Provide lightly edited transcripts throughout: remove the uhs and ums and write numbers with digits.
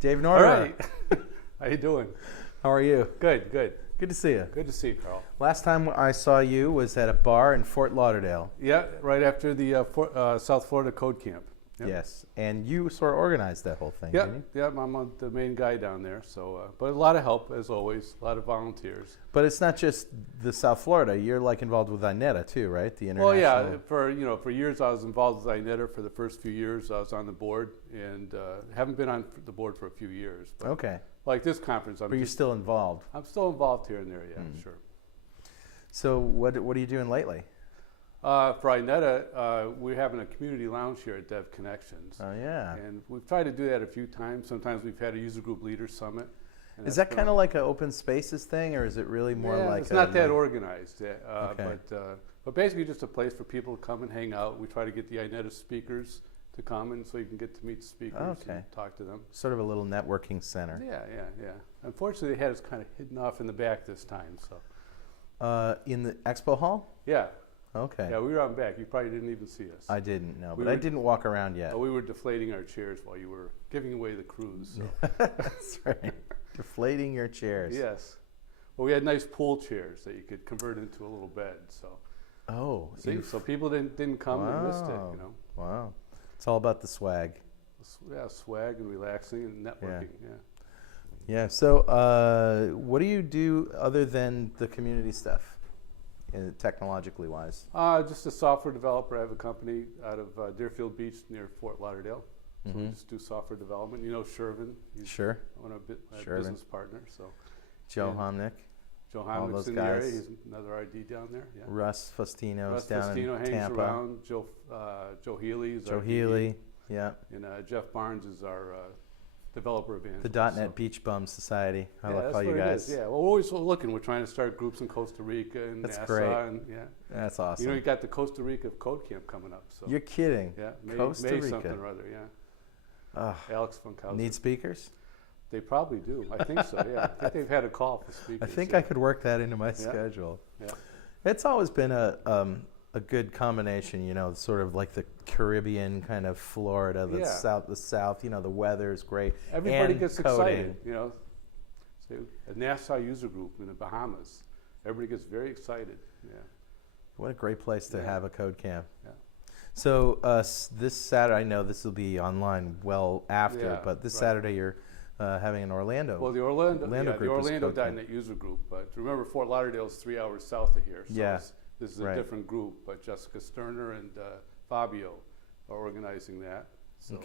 Dave All Noderer. right. How you doing? How are you? Good, good. Good to see you. Good to see you, Carl. Last time I saw you was at a bar in Fort Lauderdale. Yeah, right after the South Florida Code Camp. Yep. Yes, and you sort of organized that whole thing, Yeah, didn't you? yeah. I'm the main guy down there. So, but a lot of help as always. A lot of volunteers. But it's not just the South Florida. You're like involved with INETA too, right? The international. Well, yeah. For years I was involved with INETA. For the first few years I was on the board, and haven't been on the board for a few years. But okay. Like this conference, But you're still involved. I'm still involved here and there. Yeah, sure. So what are you doing lately? For INETA, we're having a community lounge here at DevConnections. Oh yeah. And we've tried to do that a few times. Sometimes we've had a user group leaders summit. Is that kind of like an open spaces thing, or is it really more like? It's not that organized, but basically just a place for people to come and hang out. We try to get the INETA speakers to come, and so you can get to meet speakers and talk to them. Sort of a little networking center. Yeah. Unfortunately, they had us kind of hidden off in the back this time. So. In the expo hall? Yeah. Okay. Yeah, we were out back. You probably didn't even see us. I didn't know, but I didn't walk around yet. We were deflating our chairs while you were giving away the cruise. So. That's right. Deflating your chairs. Yes. Well, we had nice pool chairs that you could convert into a little bed. So. Oh. See, so people didn't come and missed it. You know. Wow. It's all about the swag. Yeah, swag and relaxing and networking. Yeah. Yeah. So, what do you do other than the community stuff? Technologically wise? Just a software developer. I have a company out of Deerfield Beach near Fort Lauderdale. So we just do software development. You know Shervin. He's one of our business partner. So Joe Homnick. Joe Homnick's in the area. He's another RD down there. Yeah. Russ Faustino's down in Tampa. hangs around. Joe Healy's Joe Healy. Yeah. And Jeff Barnes is our developer evangelist. The .NET Beach Bum Society. I like all you guys. Yeah, well, we're always looking. We're trying to start groups in Costa Rica and That's Nassau. great. And, That's awesome. You know, you got the Costa Rica Code Camp coming up. So. You're kidding. Yeah, Costa Rica. something or other, yeah. Alex Funkhauser. Need speakers? They probably do. I think so, yeah. I think they've had a call for speakers. I think I could work that into my schedule. Yeah. It's always been a good combination, you know, sort of like the Caribbean kind of Florida, the South, you know, the weather's great. Everybody gets excited, you know. So a Nassau user group in the Bahamas, everybody gets very excited, What a great place to have a code camp. Yeah. So this Saturday, I know this will be online well after, but this Saturday you're having an Orlando. Well, the Orlando.net user group, but remember Fort Lauderdale is 3 hours south of here. So this is a different group, but Jessica Sterner and Fabio are organizing that. So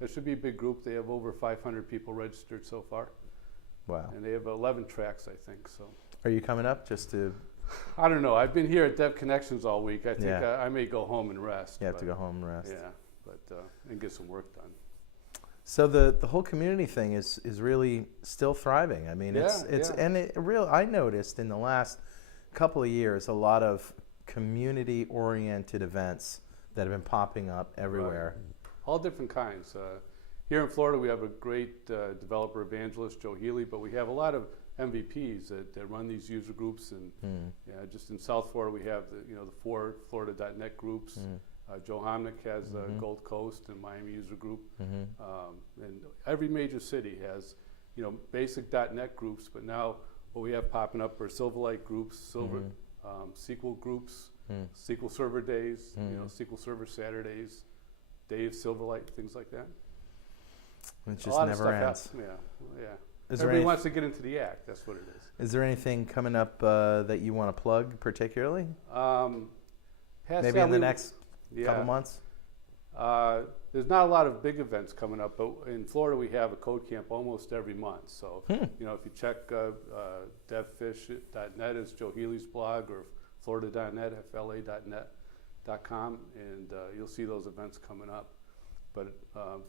it should be a big group. They have over 500 people registered so far. Wow. And they have 11 tracks, I think. So. Are you coming up just to? I don't know. I've been here at DevConnections all week. I think I may go home and rest. You have to go home and rest. Yeah, but and get some work done. So the whole community thing is really still thriving. I mean, I noticed in the last couple of years a lot of community-oriented events that have been popping up everywhere. Right. All different kinds. Here in Florida, we have a great developer evangelist, Joe Healy, but we have a lot of MVPs that run these user groups. And just in South Florida, we have the 4 Florida.net groups. Joe Homnick has Gold Coast and Miami user group. And every major city has, basic .net groups, but now what we have popping up are Silverlight groups, SQL groups, SQL Server days, SQL Server Saturdays, Dave Silverlight, things like that. It just never ends. Everybody wants to get into the act. That's what it is. Is there anything coming up that you want to plug particularly? Maybe in the next couple months? There's not a lot of big events coming up, but in Florida we have a code camp almost every month. So, if you check devfish.net is Joe Healy's blog, or florida.net, fla.net.com, and you'll see those events coming up. But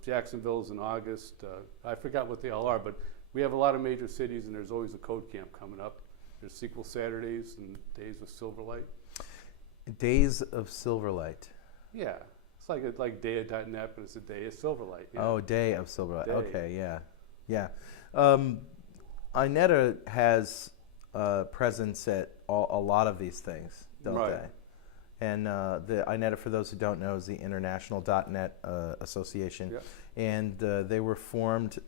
Jacksonville's in August. I forgot what they all are, but we have a lot of major cities, and there's always a code camp coming up. There's SQL Saturdays and Days of Silverlight. Days of Silverlight. Yeah. It's like day.net, but it's a day of Silverlight. Yeah. Oh, Day of Silverlight. Okay, yeah. INETA has presence at a lot of these things, don't they? And the INETA, for those who don't know, is the International .NET Association. Yeah. And they were formed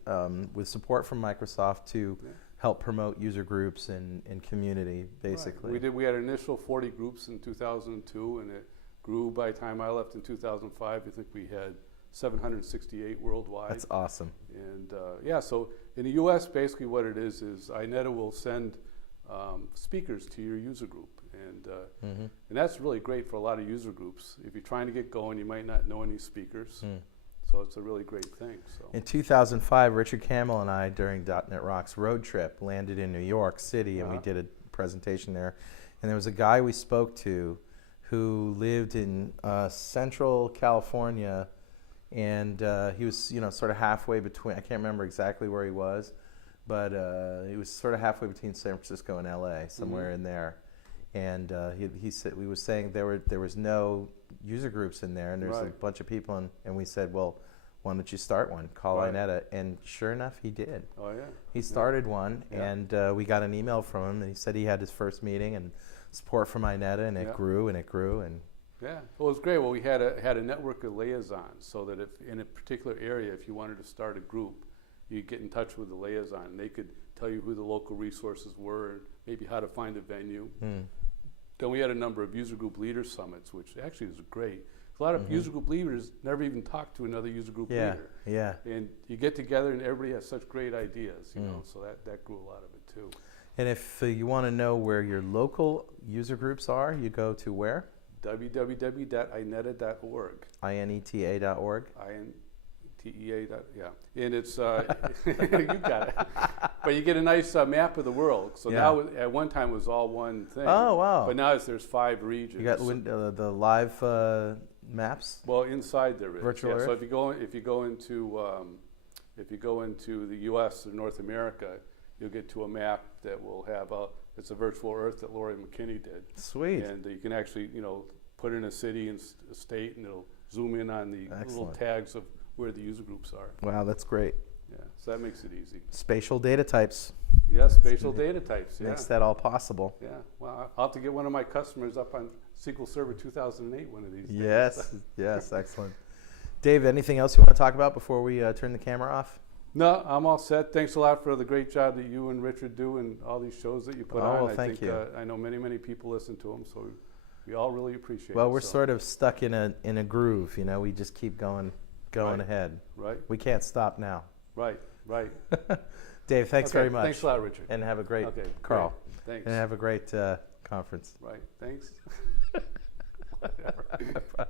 with support from Microsoft to help promote user groups and community, basically. Right. We had an initial 40 groups in 2002, and it grew by the time I left in 2005. I think we had 768 worldwide. That's awesome. And yeah, so in the U.S., basically what it is INETA will send speakers to your user group. And that's really great for a lot of user groups. If you're trying to get going, you might not know any speakers. So it's a really great thing. So. In 2005, Richard Campbell and I, during .NET Rocks road trip, landed in New York City, and we did a presentation there. And there was a guy we spoke to who lived in Central California, and he was, sort of halfway between. I can't remember exactly where he was, but he was sort of halfway between San Francisco and LA, somewhere in there. And he said, we were saying there was no user groups in there, and there's a bunch of people, and we said, well, why don't you start one? Call INETA, and sure enough, he did. Oh yeah. He started one, and we got an email from him, and he said he had his first meeting and support from INETA, and it grew and it grew, and. Yeah, well, it was great. Well, we had a network of liaisons, so that if in a particular area, if you wanted to start a group, you get in touch with the liaison, and they could tell you who the local resources were, and maybe how to find a venue. Then we had a number of user group leader summits, which actually was great. A lot of user group leaders never even talk to another user group leader. Yeah. And you get together, and everybody has such great ideas, you know. So that grew a lot of it too. And if you want to know where your local user groups are, you go to where? www.ineta.org. INETA.org. Yeah, and it's you got it. But you get a nice map of the world. So now, at one time, it was all one thing. Oh wow! But now there's 5 regions. You got the live maps. Well, inside there is virtual Earth? So if you go into the U.S. or North America, you'll get to a map that will have it's a virtual Earth that Lori McKinney did. Sweet. And you can actually put in a city and a state, and it'll zoom in on the little tags of where the user groups are. Wow, that's great. Yeah, so that makes it easy. Spatial data types. Yeah, spatial data types. Yeah. Makes that all possible. Yeah, well, I'll have to get one of my customers up on SQL Server 2008 one of these days. Yes, yes, excellent. Dave, anything else you want to talk about before we turn the camera off? No, I'm all set. Thanks a lot for the great job that you and Richard do and all these shows that you put on. Well, thank you. I know many people listen to them, so we all really appreciate it. Well, we're sort of stuck in a groove, we just keep going ahead. Right. We can't stop now. Right. Dave, thanks very much. Thanks a lot, Richard. And have a great, Great. Carl. Thanks. And have a great conference. Right. Thanks. Bye.